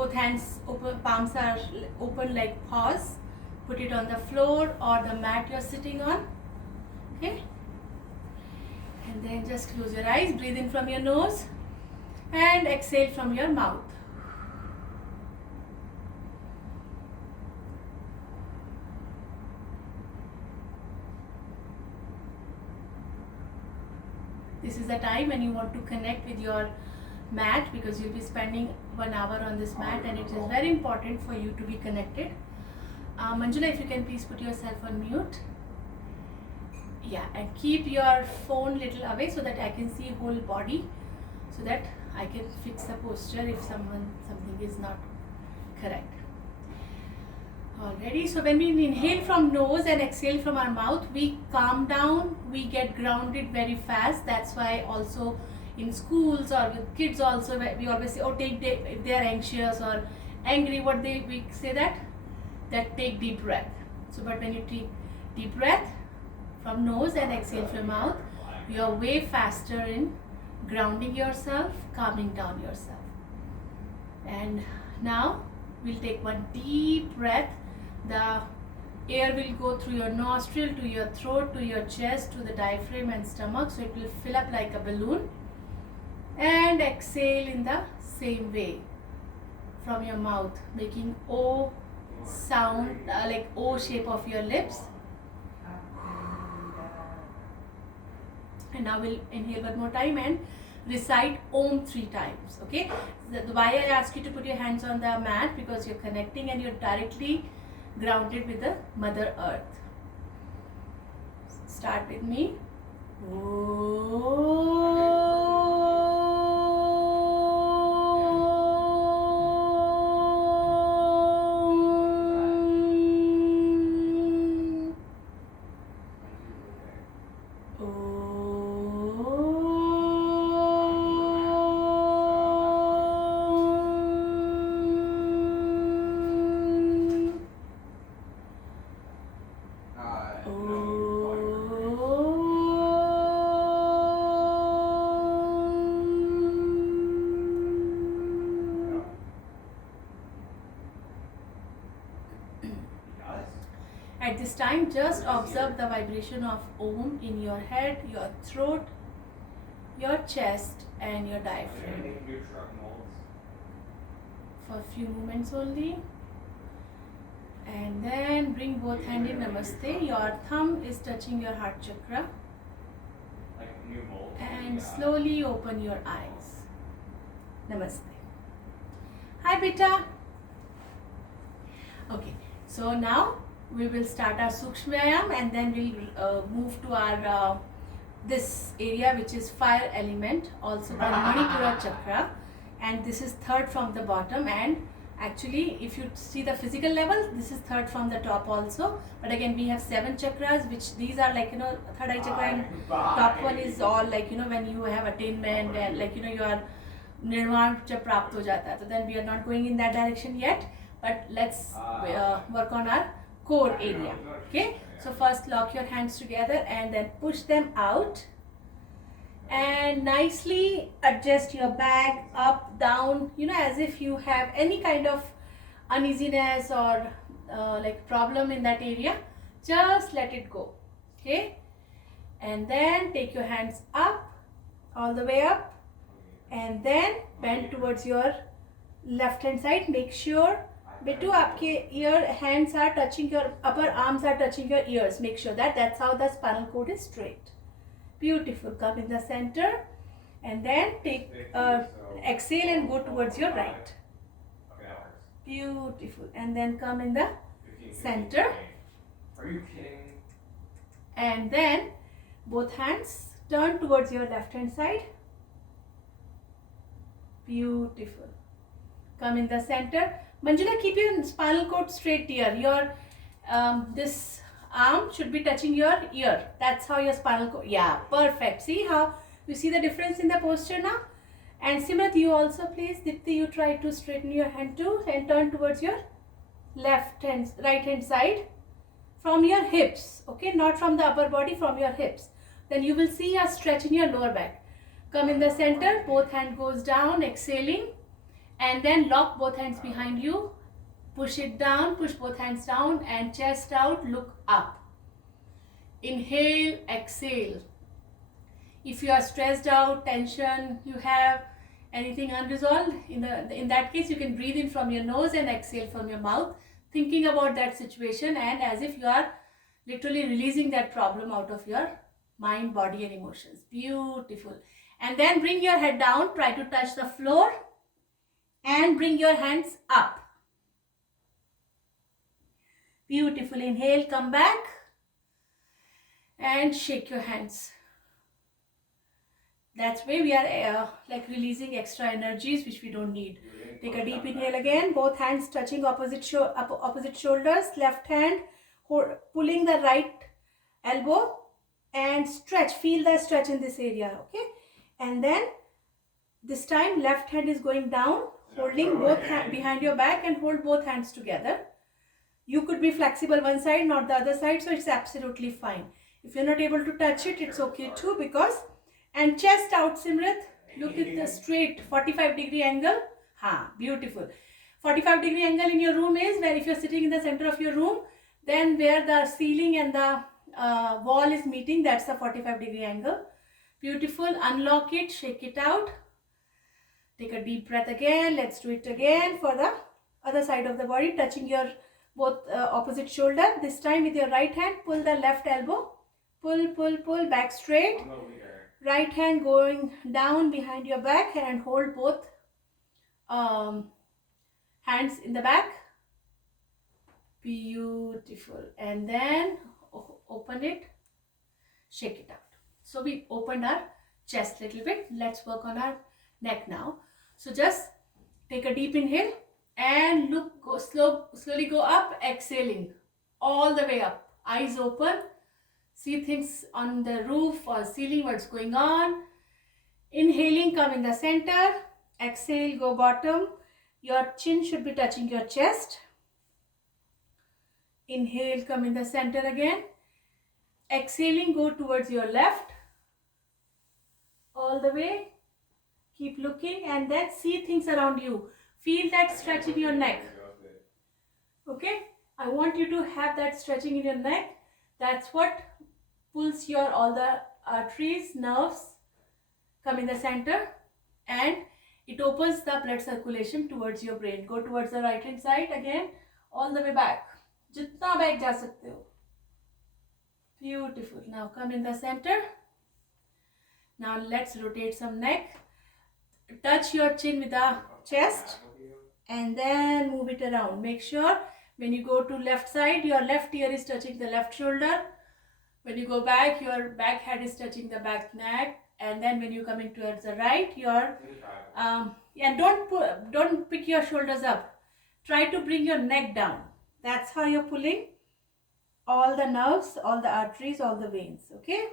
both hands open, palms are open like paws. Put it on the floor or the mat you're sitting on. Okay, and then just close your eyes, breathe in from your nose and exhale from your mouth. This is the time when you want to connect with your mat, because you'll be spending 1 hour on this mat and it is very important for you to be connected. Manjula, if you can please put yourself on mute. Yeah, and keep your phone little away so that I can see whole body, so that I can fix the posture if something is not correct. Already, so when we inhale from nose and exhale from our mouth, we calm down, we get grounded very fast. That's why also in schools or with kids also, we always say, oh, if they are anxious or angry, we say that take deep breath. So but when you take deep breath from nose and exhale from mouth, you are way faster in grounding yourself, calming down yourself. And now we'll take one deep breath. The air will go through your nostril to your throat, to your chest, to the diaphragm and stomach, so it will fill up like a balloon. And exhale in the same way from your mouth, making O sound, like O shape of your lips. And now we'll inhale one more time and recite Om 3 times. Okay, why I ask you to put your hands on the mat, because you're connecting and you're directly grounded with the Mother Earth. Start with me. At this time, just observe the vibration of Om in your head, your throat, your chest and your diaphragm. For a few moments only. And then bring both hands in Namaste. Your thumb is touching your heart chakra. And slowly open your eyes. Namaste. Hi, beta. Okay, so now we will start our Sukshma Vyayam, and then we'll move to our this area, which is fire element, also called Manipura chakra, and this is third from the bottom. And actually, if you see the physical level, this is third from the top also. But again, we have 7 chakras, which these are like, third eye chakra, and top one is all like, when you have attainment and like, you are nirvan jab prapt ho jata hai. So then we are not going in that direction yet, but let's work on our core area. Okay, so first lock your hands together and then push them out, and nicely adjust your back up, down, as if you have any kind of uneasiness or like problem in that area. Just let it go. Okay, and then take your hands up, all the way up, and then bend towards your left hand side. Make sure Betu, your hands are touching your upper arms are touching your ears. Make sure that's how the spinal cord is straight. Beautiful. Come in the center, and then take exhale and go towards your right. Beautiful. And then come in the center. Are you kidding? And then both hands turn towards your left hand side. Beautiful. Come in the center. Manjula, keep your spinal cord straight here. Your this arm should be touching your ear. That's how your spinal cord. Yeah, perfect. See how you see the difference in the posture now? And Simrat, you also please. Dipti, you try to straighten your hand too and turn towards your right hand side from your hips. Okay, not from the upper body, from your hips. Then you will see a stretch in your lower back. Come in the center. Both hand goes down, exhaling. And then lock both hands behind you. Push it down, push both hands down and chest out, look up. Inhale, exhale. If you are stressed out, tension, you have anything unresolved, in that case you can breathe in from your nose and exhale from your mouth, thinking about that situation and as if you are literally releasing that problem out of your mind, body and emotions. Beautiful. And then bring your head down, try to touch the floor and bring your hands up. Beautiful. Inhale, come back and shake your hands. That's way we are like releasing extra energies which we don't need. Take a deep inhale again, both hands touching opposite shoulders, left hand pulling the right elbow and stretch, feel the stretch in this area, okay? And then this time left hand is going down, holding both hands behind your back and hold both hands together. You could be flexible one side, not the other side, so it's absolutely fine. If you're not able to touch it, it's okay too, because and chest out, Simrit. Look at the straight 45-degree angle. Beautiful. 45-degree angle in your room is where if you're sitting in the center of your room, then where the ceiling and the wall is meeting, that's a 45-degree angle. Beautiful. Unlock it, shake it out. Take a deep breath again. Let's do it again for the other side of the body, touching your both opposite shoulder. This time with your right hand, pull the left elbow. Pull, pull, pull, back straight. Right hand going down behind your back and hold both hands in the back. Beautiful. And then open it, shake it out. So we opened our chest a little bit. Let's work on our neck now. So just take a deep inhale and slowly go up, exhaling all the way up. Eyes open. See things on the roof or ceiling, what's going on. Inhaling, come in the center. Exhale, go bottom. Your chin should be touching your chest. Inhale, come in the center again. Exhaling, go towards your left. All the way. Keep looking and then see things around you. Feel that stretch in your neck. Okay? I want you to have that stretching in your neck. That's what pulls your all the arteries, nerves, come in the center and it opens the blood circulation towards your brain. Go towards the right hand side again, all the way back. Jitna back ja sakte ho. Beautiful. Now come in the center. Now let's rotate some neck. Touch your chin with the chest and then move it around. Make sure when you go to left side, your left ear is touching the left shoulder. When you go back, your back head is touching the back neck, and then when you're coming towards the right, your and don't pick your shoulders up. Try to bring your neck down. That's how you're pulling all the nerves, all the arteries, all the veins. Okay.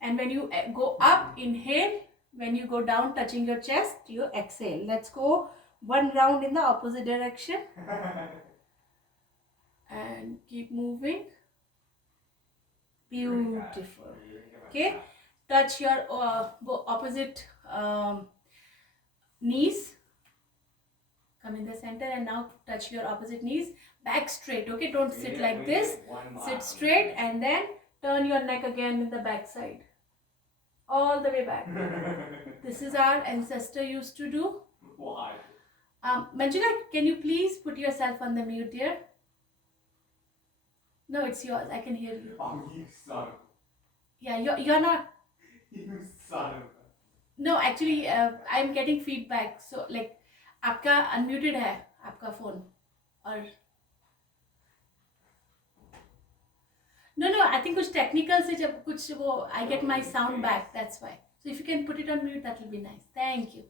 And when you go up, inhale. When you go down, touching your chest, you exhale. Let's go one round in the opposite direction, and keep moving. Beautiful. Okay, touch your opposite knees. Come in the center and now touch your opposite knees. Back straight. Okay, don't sit like this. Sit straight and then turn your neck again in the back side. All the way back. This is our ancestor used to do. Why? Manjula, can you please put yourself on the mute, dear? No, it's yours. I can hear you. Oh, you son of Yeah, you're not. You son of No, actually, I'm getting feedback. So, like, आपका unmuted है आपका phone और No, I think कुछ technical से जब कुछ वो I get my sound back. That's why. So if you can put it on mute, that will be nice. Thank you.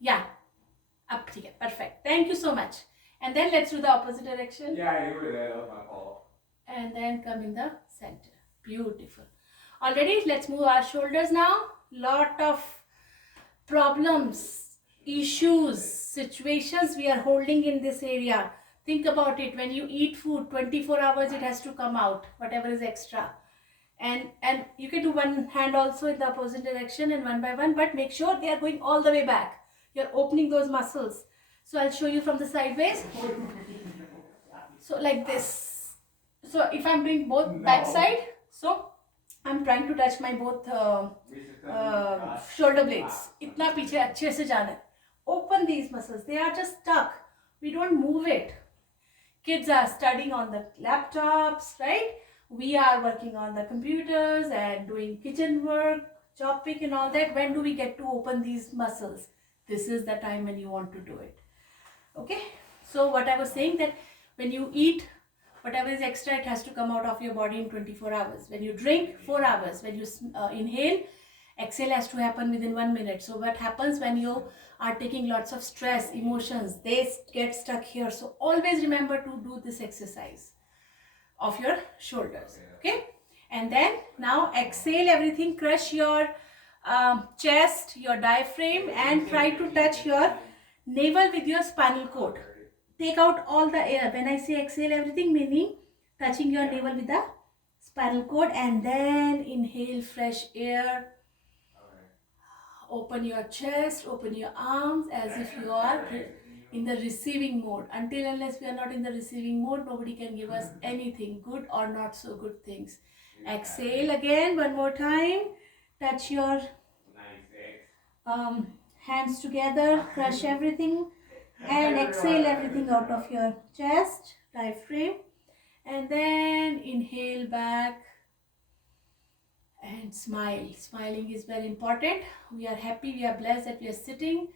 Yeah. अब ठीक है. Perfect. Thank you so much. And then let's do the opposite direction. Yeah, you were there. That was my fault. And then come in the center. Beautiful. Already, let's move our shoulders now. Lot of problems, issues, situations we are holding in this area. Think about it. When you eat food, 24 hours it has to come out, whatever is extra. And you can do one hand also in the opposite direction and one by one, but make sure they are going all the way back. You're opening those muscles. So I'll show you from the sideways. So like this. So if I'm doing both back side, so I'm trying to touch my both shoulder blades. इतना पीछे अच्छे से जाना है. Open these muscles. They are just stuck. We don't move it. Kids are studying on the laptops, right? We are working on the computers and doing kitchen work, chopping and all that. When do we get to open these muscles? This is the time when you want to do it. Okay? So what I was saying, that when you eat, whatever is extra, it has to come out of your body in 24 hours. When you drink, 4 hours. When you inhale, exhale has to happen within 1 minute. So what happens when you are taking lots of stress, emotions, they get stuck here. So always remember to do this exercise of your shoulders. Okay? And then now exhale everything, crush your chest, your diaphragm, and try to touch your navel with your spinal cord. Take out all the air. When I say exhale everything, meaning touching your navel with the spinal cord, and then inhale fresh air. Open your chest, open your arms as if you are in the receiving mode. Until unless we are not in the receiving mode, nobody can give us anything, good or not so good things. Exhale again, one more time. Touch your hands together, crush everything, and exhale everything out of your chest, diaphragm, and then inhale back and smile. Smiling is very important. We are happy, we are blessed that we are sitting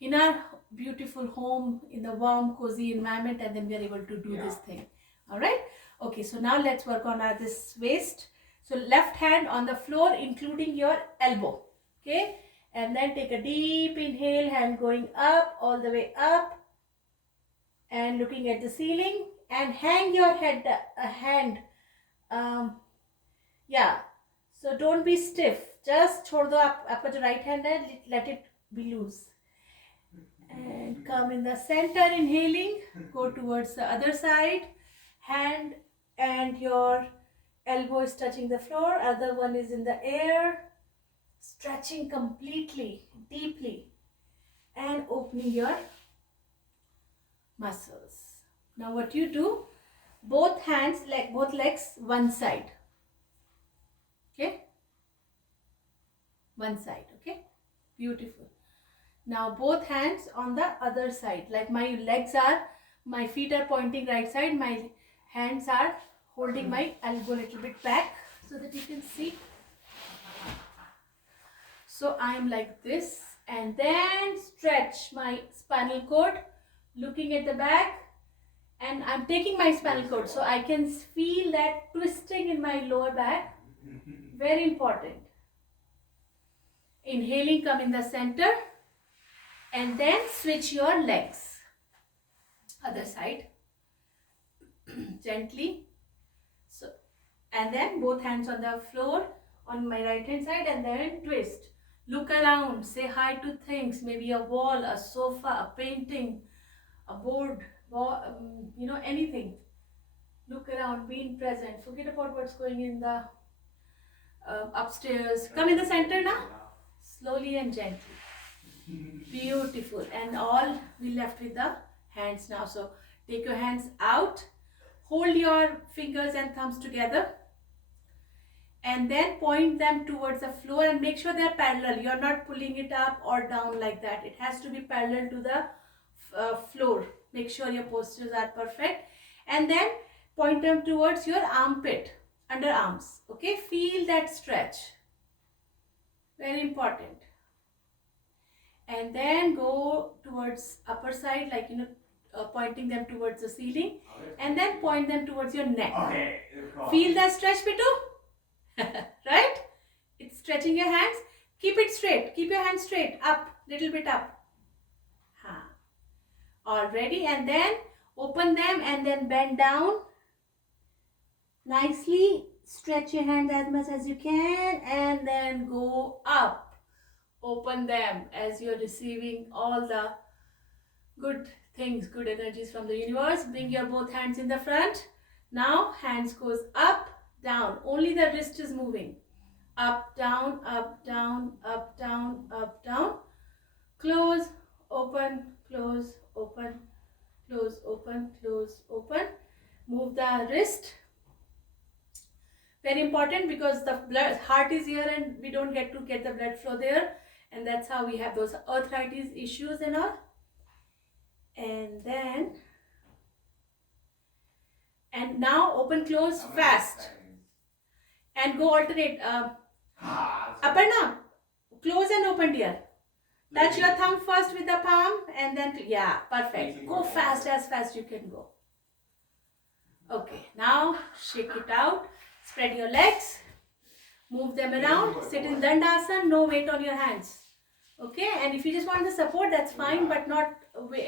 in our beautiful home in the warm, cozy environment, and then we are able to do this thing. All right? Okay, so now let's work on this waist. So left hand on the floor, including your elbow. Okay? And then take a deep inhale, hand going up, all the way up, and looking at the ceiling, and hang your head, so don't be stiff. Just chhod do aapka jo right hand hai, let it be loose. And come in the center, inhaling, go towards the other side. Hand and your elbow is touching the floor, other one is in the air. Stretching completely, deeply, and opening your muscles. Now what you do, both hands, like both legs, one side. Okay? One side, okay? Beautiful. Now both hands on the other side. Like my feet are pointing right side, my hands are holding my elbow a little bit back so that you can see. So I am like this, and then stretch my spinal cord, looking at the back, and I'm taking my spinal cord so I can feel that twisting in my lower back. Very important. Inhaling, come in the center, and then switch your legs. Other side. Gently. So, and then both hands on the floor on my right hand side, and then twist. Look around, say hi to things, maybe a wall, a sofa, a painting, a board, anything. Look around, being present. Forget about what's going in the upstairs. Come in the center now. Slowly and gently. Beautiful. And all we left with the hands now. So take your hands out. Hold your fingers and thumbs together. And then point them towards the floor and make sure they are parallel. You are not pulling it up or down like that. It has to be parallel to the floor. Make sure your postures are perfect. And then point them towards your armpit, underarms. Okay, feel that stretch. Very important. And then go towards upper side, like pointing them towards the ceiling. And then point them towards your neck. Okay. Feel that stretch, Pitu? Right? It's stretching your hands. Keep it straight. Keep your hands straight. Up. Little bit up. All ready. And then open them and then bend down. Nicely. Stretch your hands as much as you can. And then go up. Open them as you're receiving all the good things, good energies from the universe. Bring your both hands in the front. Now hands goes up. down. Only the wrist is moving. Up, down, up, down, up, down, up, down. Close, open, close, open, close, open, close, open. Move the wrist. Very important, because the blood, heart is here and we don't get the blood flow there, and that's how we have those arthritis issues and all. And now open, close, How many fast, seconds? and go alternate. Aparna, close and open, dear. Touch your thumb first with the palm, and then yeah, perfect. Go fast you can go. Okay, now shake it out. Spread your legs. Move them around. Sit in Dandasana. No weight on your hands. Okay, and if you just want the support, that's fine, but not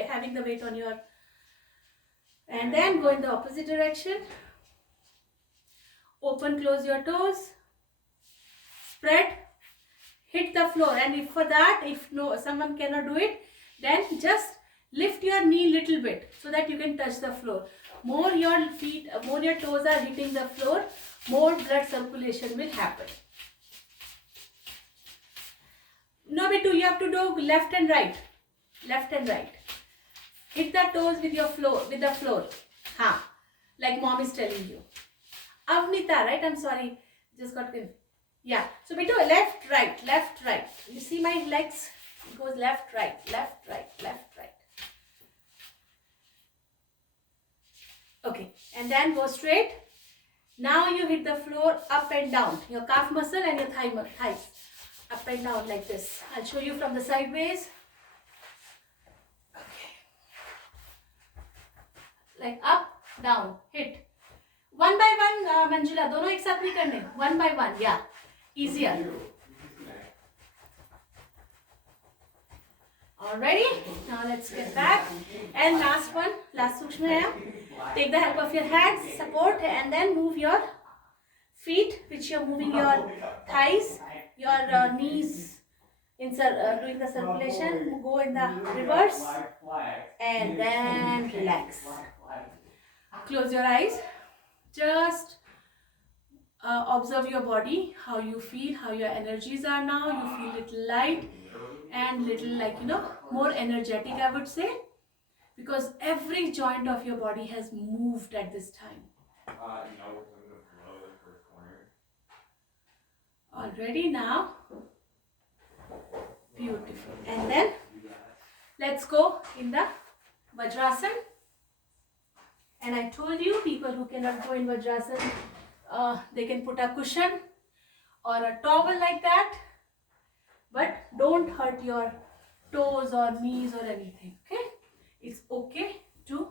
having the weight on your. And then go in the opposite direction. Open, close your toes. Spread. Hit the floor, and if for that, if someone cannot do it, then just lift your knee little bit so that you can touch the floor. More your feet, more your toes are hitting the floor, more blood circulation will happen. No, Bitu, you have to do left and right. Left and right. Hit the toes with the floor. Like mom is telling you. Avnita, right? I'm sorry. Just got confused. Yeah. So Bitu, left, right, left, right. You see my legs? It goes left, right, left, right, left, right. Okay. And then go straight. Now you hit the floor up and down. Your calf muscle and your thighs. Up and down like this. I'll show you from the sideways. Okay. Like up, down, hit. One by one, Manjula. दोनों एक साथ नहीं करने. One by one, yeah. Easier. Alrighty. Now let's get back. And last one, last Sukshmayam. Take the help of your hands, support, and then move your feet, which you're moving your thighs, your knees, doing the circulation. Go in the reverse, and then relax. Close your eyes. Just observe your body, how you feel, how your energies are now. You feel little light and little more energetic, I would say, because every joint of your body has moved at this time. No, I'm gonna blow the first corner. Already now. Beautiful. And then let's go in the Vajrasana. And I told you, people who cannot go in Vajrasana, they can put a cushion or a towel like that, but don't hurt your toes or knees or anything. Okay, it's okay to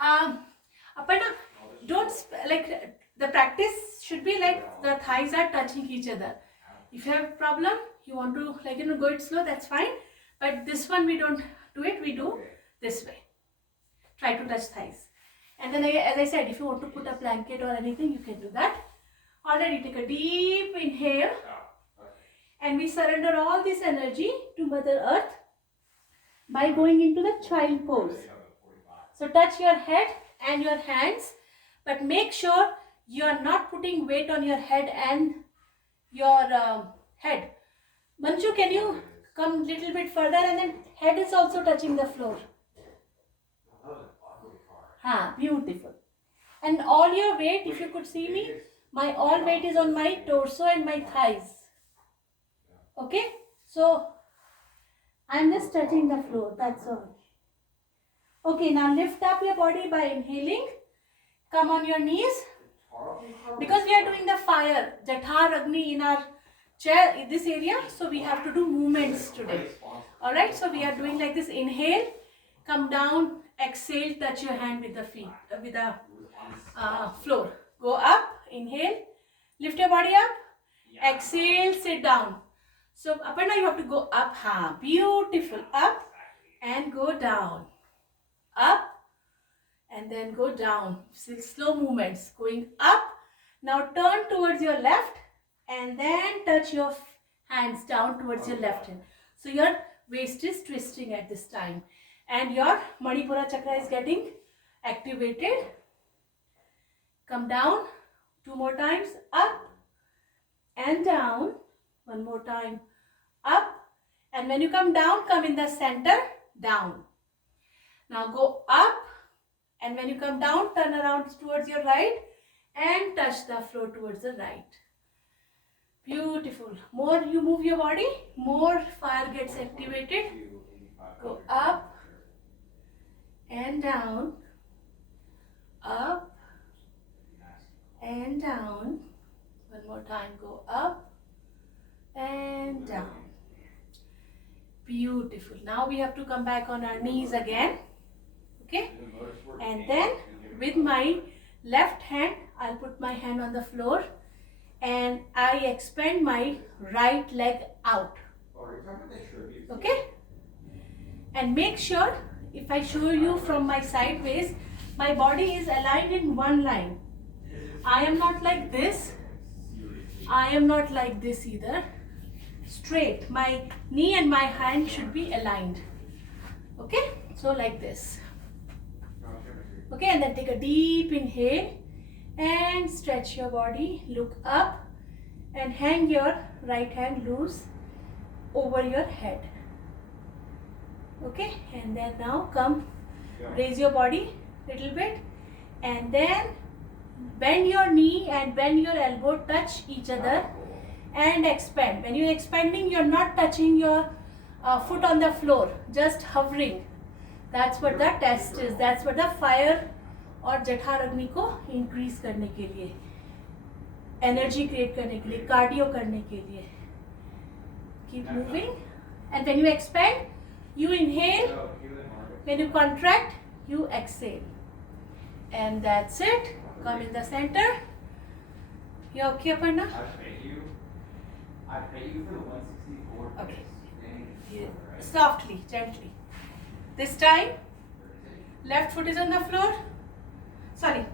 Aparna, don't the practice should be like the thighs are touching each other. If you have a problem, you want to go it slow, that's fine, but this one we don't do it, we do this way. Try to touch thighs. And then as I said, if you want to put a blanket or anything, you can do that. Already take a deep inhale, and we surrender all this energy to Mother Earth by going into the child pose. So touch your head and your hands, but make sure you are not putting weight on your head and your head. Manju, can you come a little bit further, and then head is also touching the floor. Beautiful. And all your weight, if you could see me, my all weight is on my torso and my thighs. Okay? So, I'm just touching the floor, that's all. Okay, now lift up your body by inhaling. Come on your knees. Because we are doing the fire, Jathar Agni in our chair, in this area, so we have to do movements today. Alright, so we are doing like this. Inhale, come down, exhale, touch your hand with the feet, with the floor. Go up, inhale, lift your body up, exhale, sit down. So Aparna, you have to go up, beautiful, up and go down, up and then go down. Slow movements, going up. Now turn towards your left and then touch your hands down towards your left hand. So your waist is twisting at this time and your Manipura chakra is getting activated. Come down. 2 more times. Up and down. 1 more time. Up. And when you come down, come in the center. Down. Now go up. And when you come down, turn around towards your right. And touch the floor towards the right. Beautiful. More you move your body, more fire gets activated. Go up and down. Up and down. One more time. Go up and down. Beautiful. Now we have to come back on our knees again. Okay? And then with my left hand, I'll put my hand on the floor and I expand my right leg out. Okay? And make sure, if I show you from my sideways, my body is aligned in one line. I am not like this. I am not like this either. Straight. My knee and my hand should be aligned. Okay? So like this. Okay, and then take a deep inhale and stretch your body. Look up and hang your right hand loose over your head. Okay, and then now come, raise your body little bit and then bend your knee and bend your elbow, touch each other and expand. When you're expanding, you're not touching your foot on the floor, just hovering. That's what the test is. That's what the fire और जठर अग्नि को increase करने के लिए, energy create करने के लिए, cardio करने के लिए. Keep moving. And when you expand, you inhale. When you contract, you exhale. And that's it. Come in the center. You okay, Aparna? I pay you for the 164. Okay. Yeah. Softly, gently. This time, left foot is on the floor. Sorry,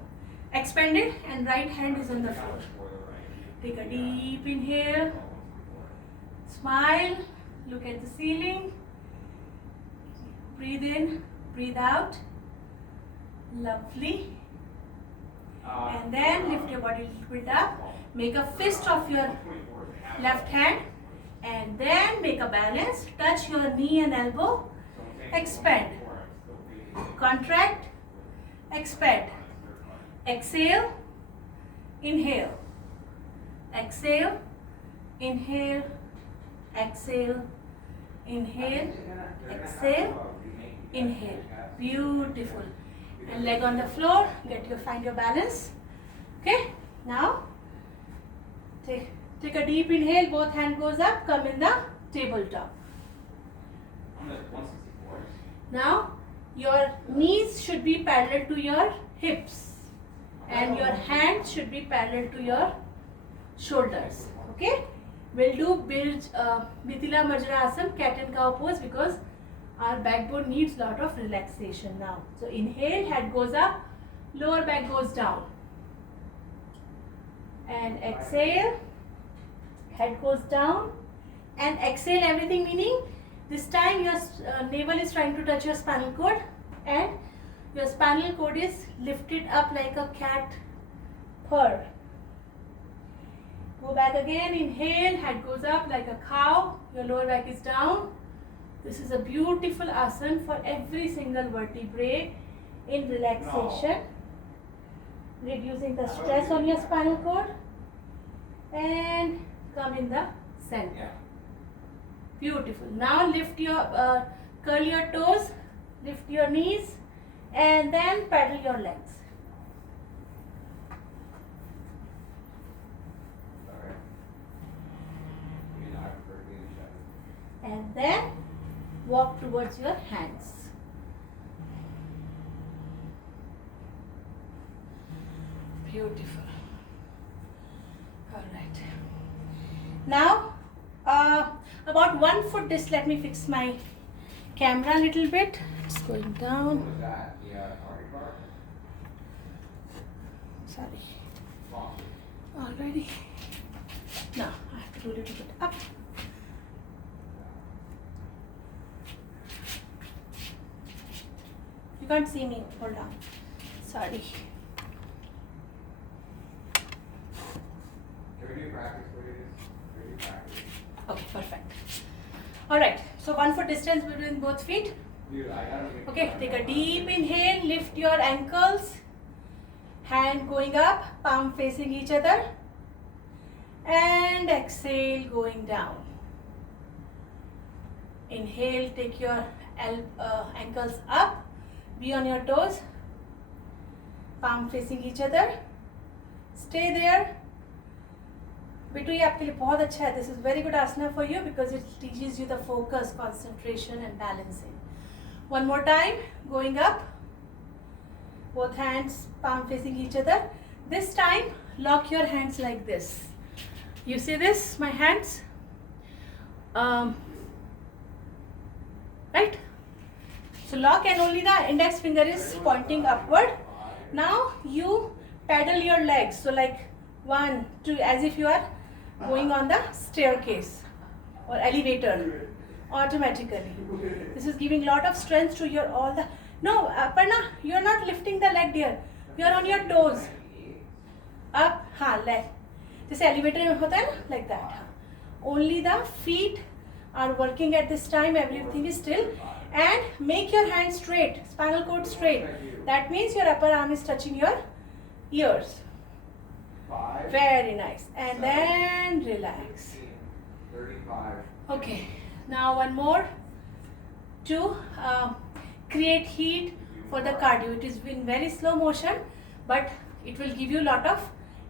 expanded and right hand is on the floor. Take a deep inhale. Smile. Look at the ceiling. Breathe in, breathe out. Lovely. And then lift your body a little bit up. Make a fist of your left hand. And then make a balance. Touch your knee and elbow. Expand. Contract. Expand. Exhale. Inhale. Exhale. Inhale. Exhale. Inhale. Exhale. Inhale. Beautiful. And leg on the floor. Find your balance. Okay. Now take a deep inhale. Both hand goes up. Come in the tabletop. Now your knees should be parallel to your hips. And your hands should be parallel to your shoulders. Okay? We'll do Mithila Majrasana, cat and cow pose, because our backbone needs lot of relaxation now. So inhale, head goes up, lower back goes down. And exhale, head goes down. And exhale everything, meaning this time your navel is trying to touch your spinal cord and your spinal cord is lifted up like a cat purr. Go back again, inhale, head goes up like a cow, your lower back is down. This is a beautiful asana for every single vertebrae in relaxation, reducing the stress on your spinal cord. And come in the center. Beautiful. Now lift your, curl your toes, lift your knees, and then pedal your legs. And then walk towards your hands. Beautiful. All right. Now, about 1 foot distance, let me fix my camera a little bit. It's going down. Sorry. Already. Now, I have to do a little bit up. You can't see me. Hold on. Sorry. Ready practice, ready practice. Okay, perfect. Alright, so 1 foot distance between both feet. Dude, I gotta make Okay, take a deep inhale, lift your ankles, hand going up, palm facing each other, and exhale going down. Inhale, take your ankles up, be on your toes, palm facing each other, stay there. Bittu ये आपके लिए बहुत अच्छा है. This is very good asana for you because it teaches you the focus, concentration and balancing. One more time, going up, both hands palm facing each other. This time, lock your hands like this. You see this, my hands? Right? So lock and only the index finger is pointing upward. Now you pedal your legs. So like 1, 2, as if you are going on the staircase or elevator automatically. This is giving lot of strength to your all the. No, Aparna, you are not lifting the leg, dear. You are on your toes. Up, leg. This elevator में होता है ना, like that. Only the feet are working at this time. Everything is still, and make your hands straight, spinal cord straight. That means your upper arm is touching your ears. 5. Very nice. And then relax. 35. Okay. Now one more to create heat for the cardio. It is in very slow motion, but it will give you a lot of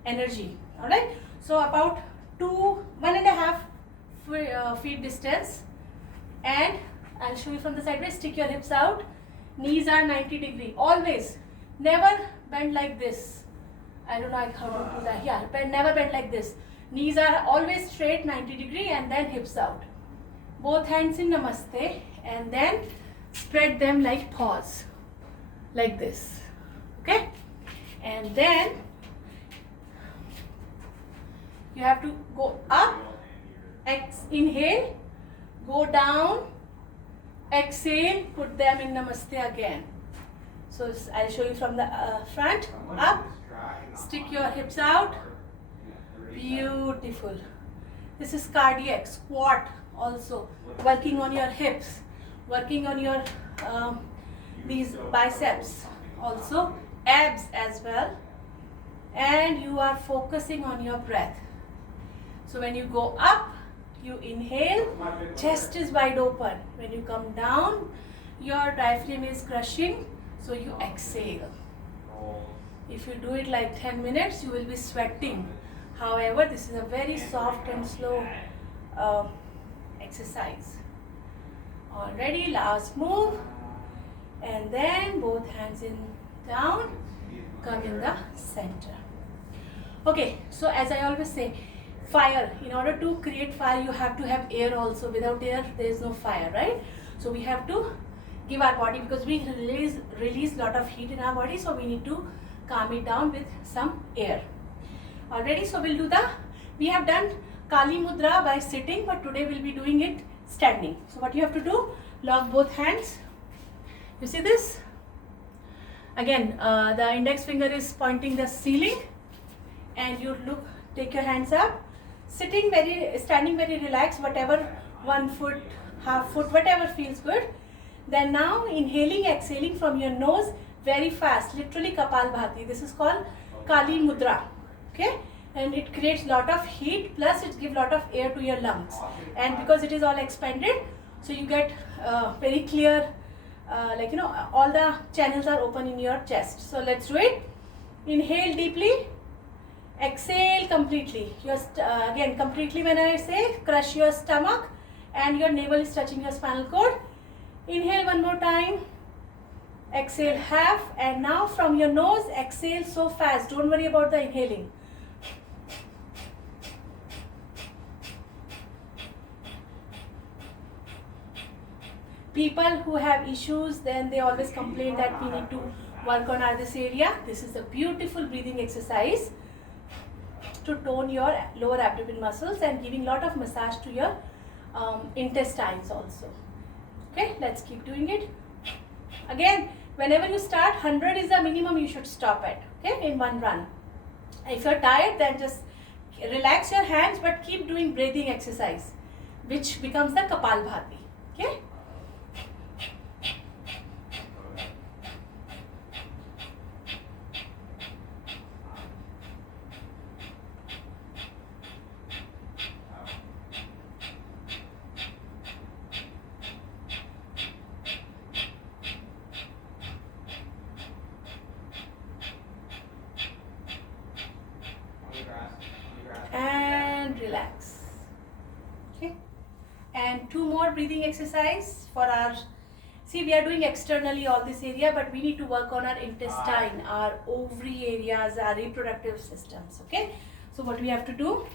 energy. All right. So about 1.5 feet distance, and I'll show you from the side. Stick your hips out. Knees are 90 degree. Always. Never bend like this. I don't know how to do that. Yeah, never bend like this. Knees are always straight 90 degree and then hips out. Both hands in namaste and then spread them like paws. Like this. Okay? And then you have to go up, inhale, go down, exhale, put them in namaste again. So I'll show you from the front, up, stick your hips out, beautiful. This is cardiac, squat also, working on your hips, working on your these biceps also, abs as well, and you are focusing on your breath. So when you go up, you inhale, chest is wide open. When you come down, your diaphragm is crushing, so you exhale. If you do it like 10 minutes, you will be sweating. However, this is a very soft and slow exercise. Already, last move, and then both hands in down, come in the center. Okay, so as I always say, fire, in order to create fire, you have to have air also. Without air, there is no fire, right? So we have to give our body, because we release lot of heat in our body, so we need to calm it down with some air. Already, so we'll do we have done Kali Mudra by sitting, but today we'll be doing it standing. So what you have to do, lock both hands. You see this? Again, the index finger is pointing the ceiling, and you look, take your hands up, standing very relaxed, whatever, 1 foot, half foot, whatever feels good. Then now inhaling, exhaling from your nose very fast, literally Kapalbhati. This is called Kali Mudra. Okay, and it creates lot of heat, plus it gives lot of air to your lungs, and because it is all expanded, so you get very clear, like all the channels are open in your chest. So let's do it. Inhale deeply, exhale completely. Again, completely, when I say, crush your stomach and your navel is touching your spinal cord. Inhale one more time, exhale half, and now from your nose exhale so fast, don't worry about the inhaling. People who have issues, then they always complain that we need to work on this area. This is a beautiful breathing exercise to tone your lower abdomen muscles and giving lot of massage to your intestines also. Okay, let's keep doing it. Again, whenever you start, 100 is the minimum you should stop at, okay, in one run. If you're tired, then just relax your hands, but keep doing breathing exercise, which becomes the Kapalbhati. Okay. And relax. Okay. And two more breathing exercise for our, see, we are doing externally all this area, but we need to work on our intestine, our ovary areas, our reproductive systems. Okay. So what we have to do,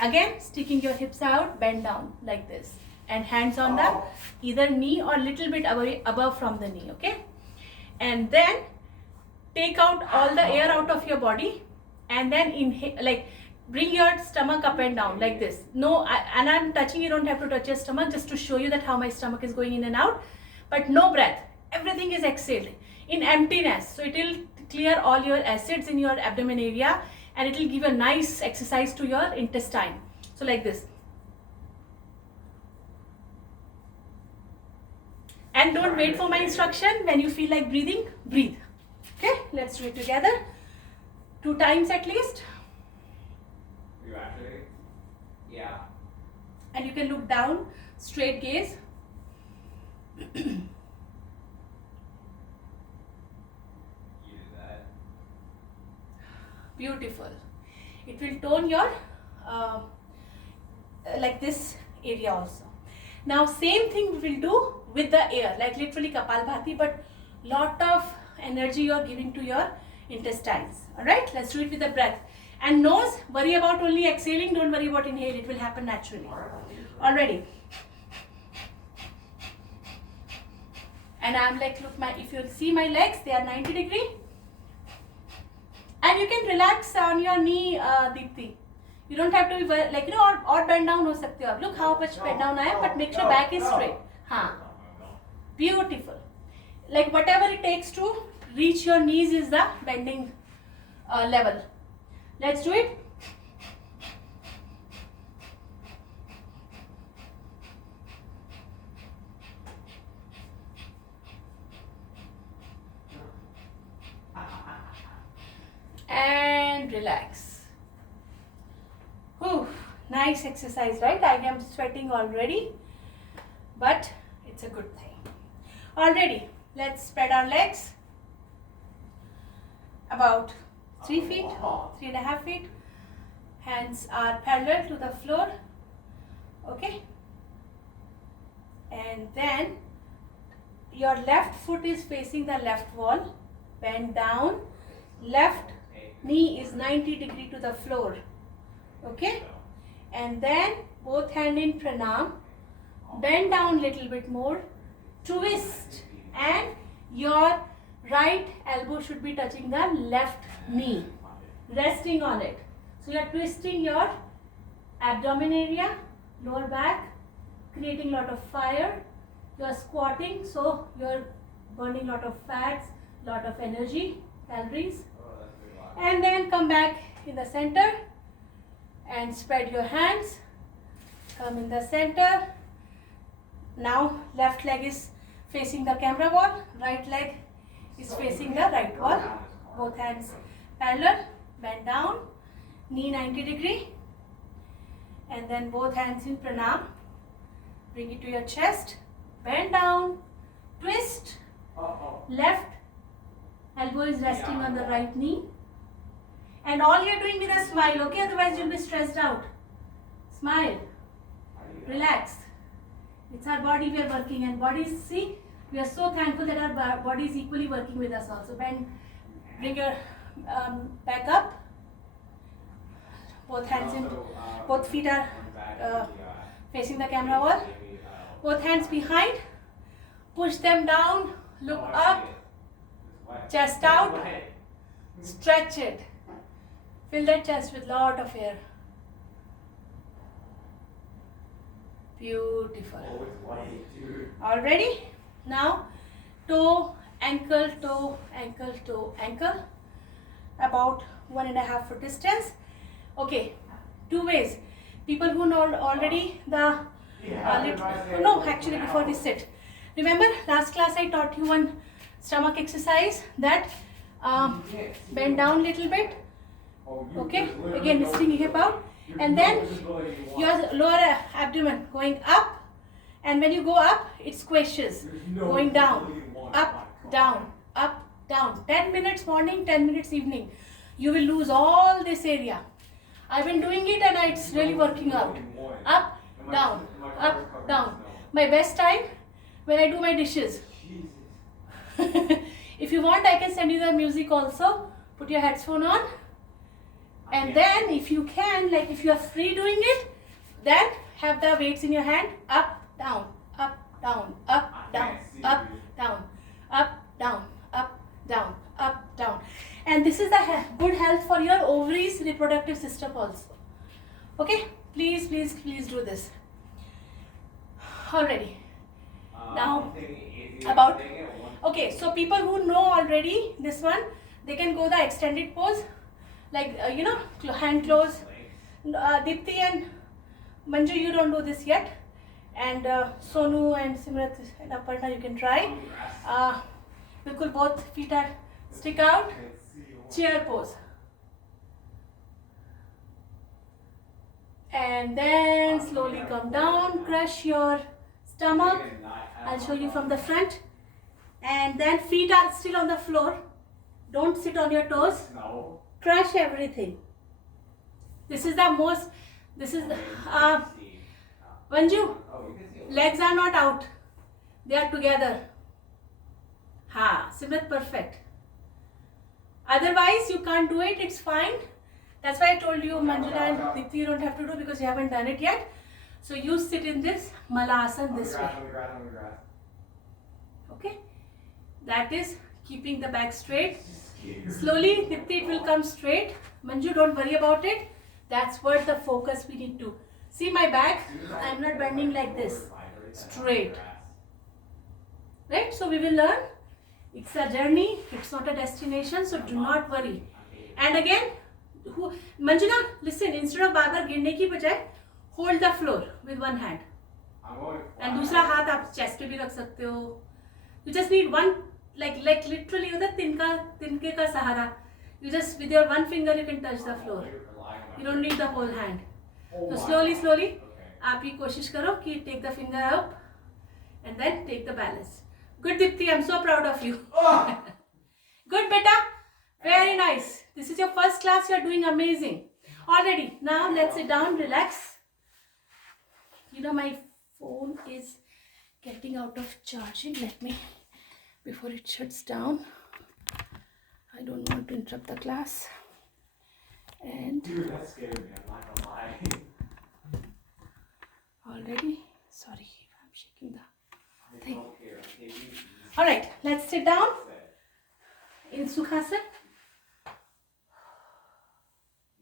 again, sticking your hips out, bend down like this, and hands on the either knee or little bit above from the knee. Okay. And then take out all the air out of your body, and then inhale, like bring your stomach up and down like this. No, and I'm touching, you don't have to touch your stomach, just to show you that how my stomach is going in and out, but no breath. Everything is exhaled in emptiness. So it will clear all your acids in your abdomen area, and it will give a nice exercise to your intestine. So like this. And don't wait for my instruction. When you feel like breathing, breathe. Okay, let's do it together. 2 times at least. You actually? Yeah. And you can look down, straight gaze. You did that. Beautiful. It will tone your like this area also. Now same thing we will do with the air, like literally Kapalbhati, but lot of energy you are giving to your intestines. Alright, let's do it with the breath. And nose, worry about only exhaling, don't worry about inhale, it will happen naturally. Already. And I'm like, look, if you see my legs, they are 90 degree. And you can relax on your knee, Deepti. You don't have to be like, you know, or bend down ho sakte ho. Look how much bend down I am, but make sure back is straight. Haan. Beautiful. Like whatever it takes to reach your knees is the bending level. Let's do it. And relax. Whew, nice exercise, right? I am sweating already, but it's a good thing. Already, let's spread our legs about 3 feet, 3.5 feet. Hands are parallel to the floor. Okay. And then your left foot is facing the left wall. Bend down. Left knee is 90 degree to the floor. Okay. And then both hand in pranam. Bend down little bit more. Twist, and your right elbow should be touching the left knee, resting on it. So you are twisting your abdomen area, lower back, creating lot of fire. You are squatting, so you are burning lot of fats, lot of energy, calories. And then come back in the center and spread your hands. Come in the center. Now left leg is facing the camera wall, right leg is facing the right wall. Both hands parallel, bend down, knee 90 degree, and then both hands in pranam. Bring it to your chest, bend down, twist, left elbow is resting on the right knee, and all you're doing with a smile, okay? Otherwise you'll be stressed out. Smile, relax. It's our body we are working, and bodies, see, we are so thankful that our body is equally working with us also. Bend, bring your back up. Both hands in, both feet are facing the camera wall. Both hands behind. Push them down, look up, chest out, stretch it. Fill that chest with lot of air. Beautiful. All ready? Now, toe, ankle, toe, ankle, toe, ankle. About 1.5 foot distance. Okay, two ways. People who know already the no, actually before we sit, remember last class I taught you one stomach exercise that bend down little bit, okay, again lifting hip out, and then your lower abdomen going up, and when you go up it squishes, going down, up, down, 10 minutes morning, 10 minutes evening. You will lose all this area. I've been doing it and it's really working out. Up, down, up, down. My best time when I do my dishes. If you want, I can send you the music also. Put your headphone on. And then if you can, like if you are free doing it, then have the weights in your hand. Up, down, up, down, up, down, up, down, up, down, up, down, up, down. And this is the good health for your ovaries, reproductive system also. Okay, please do this. Already. Now about, okay, so people who know already this one, they can go the extended pose, like hand close. Dipti and Manju, you don't do this yet, and Sonu and Simrat and Aparna, you can try. Bilkul both feet are stick out. Chair pose. And then slowly come down, crush your stomach. I'll show you from the front. And then feet are still on the floor. Don't sit on your toes. Crush everything. This is the most, Manju, legs are not out. They are together. Simrat, perfect. Otherwise, you can't do it, it's fine. That's why I told you, Manjula and Dipti, you don't have to do because you haven't done it yet. So you sit in this Malasana this way. Okay? That is keeping the back straight. Slowly, Dipti, it will come straight. Manju, don't worry about it. That's what the focus we need to. See my back? I'm not bending like this. Straight. Right? So we will learn. It's a journey, it's not a destination, so do not worry. And again, Manjuna, listen, instead of बार-बार गिरने की बजाय, hold the floor with one hand. And दूसरा हाथ आप chest पे भी रख सकते हो. You just need one, like literally उधर तिनके का सहारा. You just with your one finger you can touch the floor. You don't need the whole hand. So slowly, आप ये कोशिश करो कि take the finger up and then take the balance. Good, Dipti, I'm so proud of you. Good, beta. Very nice. This is your first class. You're doing amazing. Already. Now let's sit down, relax. You know my phone is getting out of charging. Let me, before it shuts down. I don't want to interrupt the class. And dude, that scared me. I'm not gonna lie. Already? Sorry, I'm shaking the thing. All right, let's sit down in Sukhasana.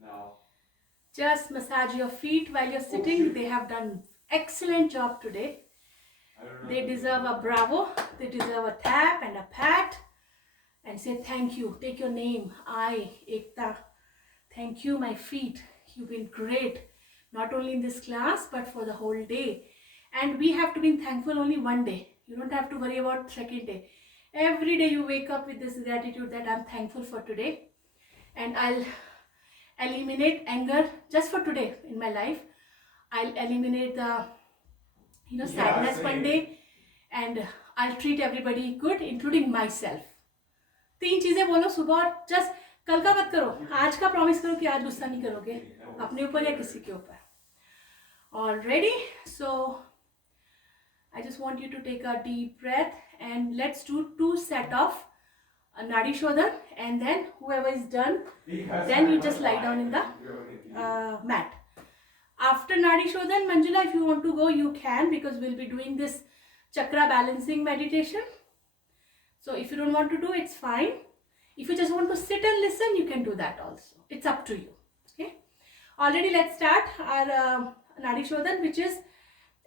No. Just massage your feet while you're sitting. They have done excellent job today. They deserve a bravo. They deserve a tap and a pat and say thank you. Take your name. I, Ekta. Thank you, my feet. You've been great. Not only in this class, but for the whole day. And we have to be thankful only one day. You don't have to worry about second day. Every day you wake up with this gratitude that I'm thankful for today. And I'll eliminate anger just for today in my life. I'll eliminate the sadness one day. And I'll treat everybody good, including myself. 3 चीजें बोलो सुबह और just कल का मत करो. आज का promise करो कि आज गुस्सा नहीं करोगे अपने ऊपर या किसी के ऊपर. Already, so I just want you to take a deep breath and let's do 2 sets of Nadi Shodhan, and then whoever is done, then you just lie down in the mat. After Nadi Shodhan, Manjula, if you want to go, you can, because we'll be doing this chakra balancing meditation. So if you don't want to do, it's fine. If you just want to sit and listen, you can do that also. It's up to you. Okay. Already, let's start our Nadi Shodhan, which is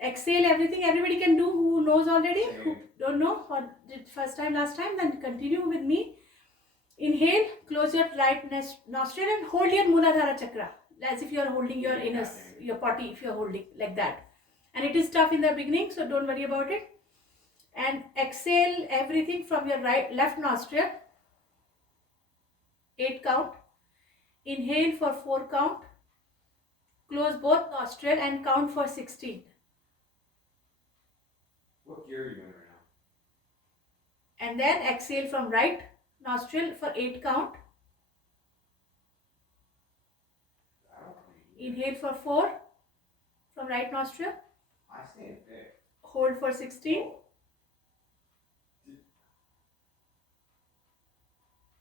exhale everything. Everybody can do who knows already, who don't know or did first time, last time, then continue with me. Inhale, close your right nostril and hold your Muladhara chakra. as if you are holding your Yeah, anus, yeah. your potty, if you are holding like that. And it is tough in the beginning, so don't worry about it. And exhale everything from your left nostril, 8 count. Inhale for 4 count. Close both nostril and count for 16. What gear are you in right now? And then exhale from right nostril for 8 count. I don't know. Inhale for 4 from right nostril. I stay in fifth. Hold for 16.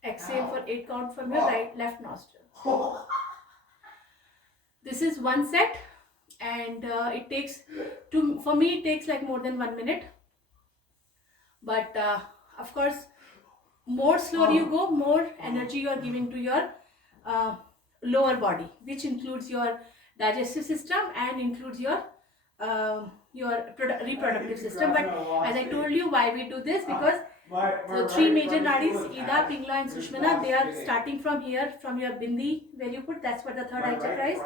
Exhale for 8 count from your left nostril. This is one set, and it takes for me it takes like more than 1 minute. But of course, more slower you go, more energy you are giving to your lower body, which includes your digestive system and includes your reproductive system. But as I told you, why we do this, because the 3 major nadis, Ida, Pingla and Sushmana, they are starting from here, from your bindi, where you put, that's what the third eye chakra is,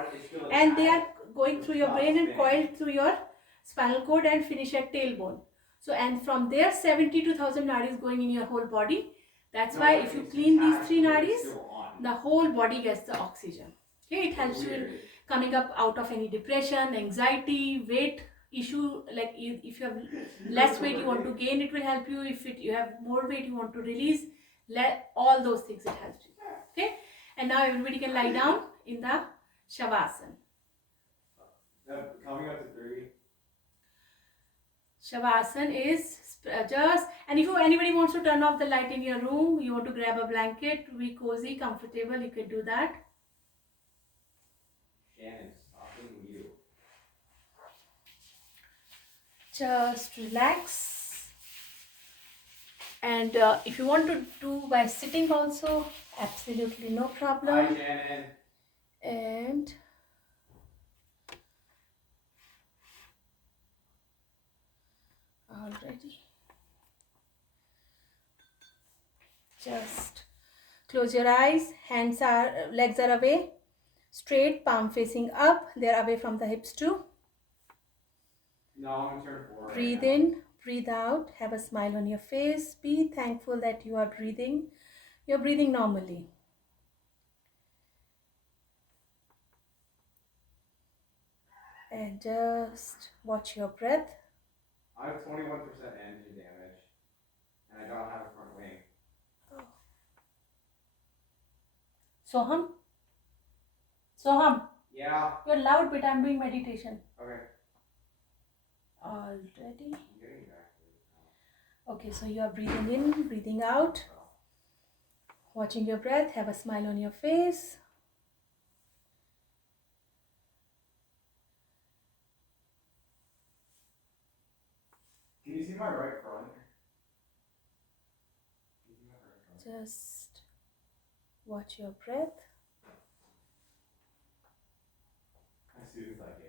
and they are going through your brain and coiled through your spinal cord and finish at tailbone. So, and from there 72,000 nadis going in your whole body. That's why if you clean these 3 nadis, the whole body gets the oxygen. Okay, it helps you in coming up out of any depression, anxiety, weight issue. Like if you have less weight, you want to gain, it will help you. If you have more weight, you want to release, all those things it helps you. Okay, and now everybody can lie down in the Shavasana. Coming up to 3. Shavasana is just, and if anybody wants to turn off the light in your room, you want to grab a blanket, be cozy, comfortable, you can do that. Shannon, stopping you. Just relax. And if you want to do by sitting also, absolutely no problem. Hi, Shannon. And already, just close your eyes, legs are away, straight, palm facing up, they're away from the hips too. No, I'm gonna turn 4. Breathe in, breathe out, have a smile on your face, be thankful that you are breathing. You're breathing normally. And just watch your breath. I have 21% engine damage, and I don't have a front wing. Soham, Yeah. you're loud, but I'm doing meditation. Okay. Already. I'm getting back to it now. Okay, so you are breathing in, breathing out, watching your breath, have a smile on your face. Can you see my right front? Just watch your breath. As soon as I get